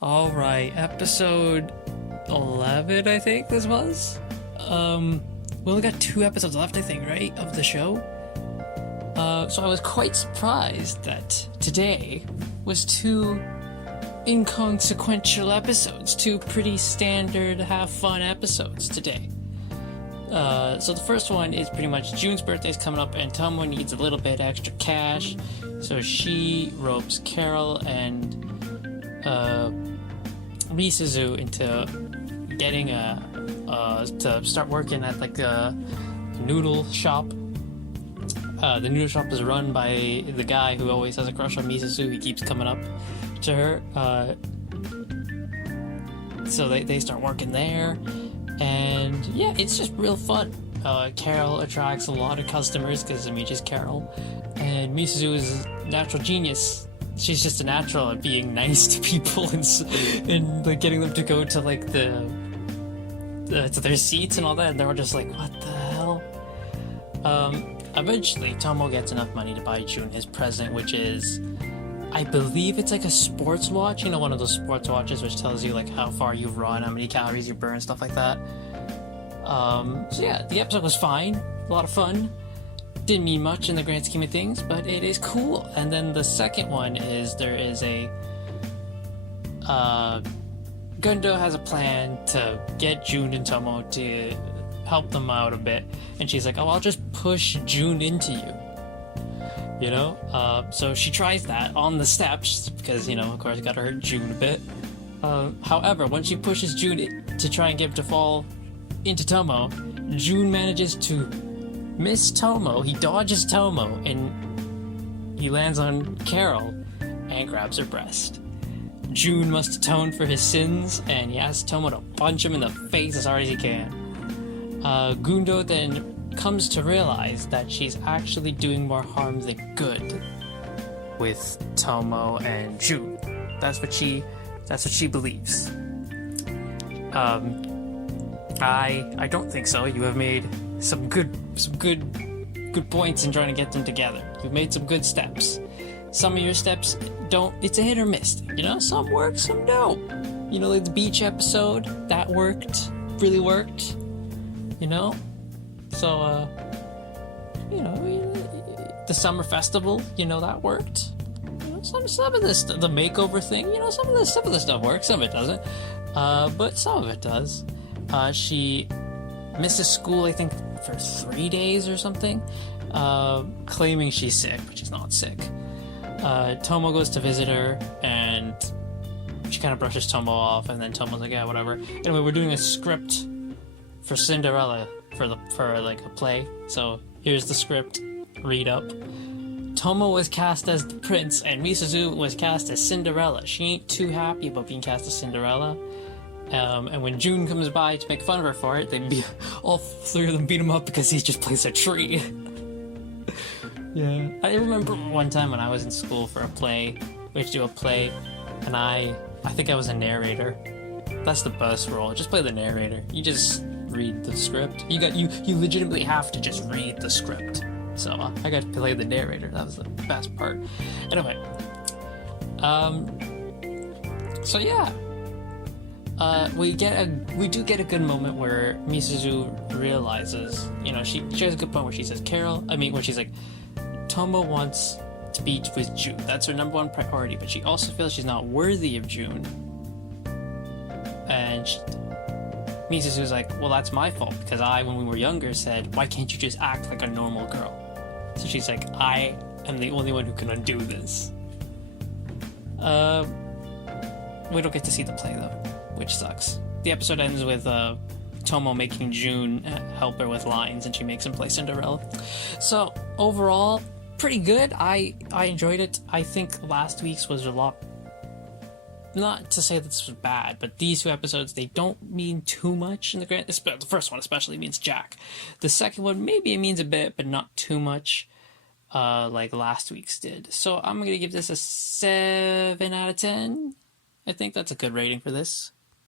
Alright, episode 11, I think this was. We only got 2 episodes left, I think, right, of the show. So I was quite surprised that today was 2 inconsequential episodes, 2 pretty standard, have fun episodes today. So the first one is pretty much June's birthday's coming up, and Tomo needs a little bit extra cash, so she ropes Carol and Misuzu into getting to start working at like a noodle shop. The noodle shop is run by the guy who always has a crush on Misuzu. He keeps coming up to her. So they start working there, and yeah, it's just real fun. Carol attracts a lot of customers because she's Carol, and Misuzu is a natural genius. She's just a natural at being nice to people and like getting them to go to like to their seats and all that, and they're all just like, what the hell? Eventually Tomo gets enough money to buy June his present, which is, I believe it's like a sports watch, one of those sports watches which tells you like how far you've run, how many calories you burn, stuff like that. So yeah, the episode was fine, a lot of fun. Didn't mean much in the grand scheme of things, but it is cool. And then the second one is there is a Gundo has a plan to get June and Tomo to help them out a bit, and she's like, oh, I'll just push June into you, so she tries that on the steps because, of course, gotta hurt June a bit. However, when she pushes June to try and get him to fall into Tomo, June manages to miss Tomo. He dodges Tomo and he lands on Carol and grabs her breast. June must atone for his sins, and he asks Tomo to punch him in the face as hard as he can. Gundo then comes to realize that she's actually doing more harm than good with Tomo and June. That's what she believes. I don't think so. You have made some good points in trying to get them together. You've made some good steps. Some of your steps it's a hit or miss. Some work, some don't. Like the beach episode, that worked, really worked. So, the summer festival, that worked. Some of this, the makeover thing, some of the stuff works, some of it doesn't. But some of it does. She misses school, I think, for 3 days or something, claiming she's sick, but she's not sick. Tomo goes to visit her, and she kind of brushes Tomo off, and then Tomo's like, yeah, whatever. Anyway, we're doing a script for Cinderella for like a play, so here's the script. Read up. Tomo was cast as the prince, and Misuzu was cast as Cinderella. She ain't too happy about being cast as Cinderella. And when June comes by to make fun of her for it, all 3 of them beat him up because he just plays a tree. Yeah. I remember one time when I was in school for a play, we had to do a play, and I think I was a narrator. That's the best role. Just play the narrator. You just read the script. You legitimately have to just read the script. So I got to play the narrator. That was the best part. Anyway. So yeah. We do get a good moment where Misuzu realizes, she has a good point where she says, when she's like, Tomo wants to be with June. That's her number 1 priority, but she also feels she's not worthy of June. And Misuzu's like, well, that's my fault, because when we were younger, said, why can't you just act like a normal girl? So she's like, I am the only one who can undo this. We don't get to see the play, though, which sucks. The episode ends with Tomo making June help her with lines, and she makes him play Cinderella. So overall, pretty good. I enjoyed it. I think last week's was a lot. Not to say that this was bad, but these 2 episodes, they don't mean too much in the grand. The first one especially means jack. The second one, maybe it means a bit, but not too much, like last week's did. So I'm gonna give this a 7 out of 10. I think that's a good rating for this.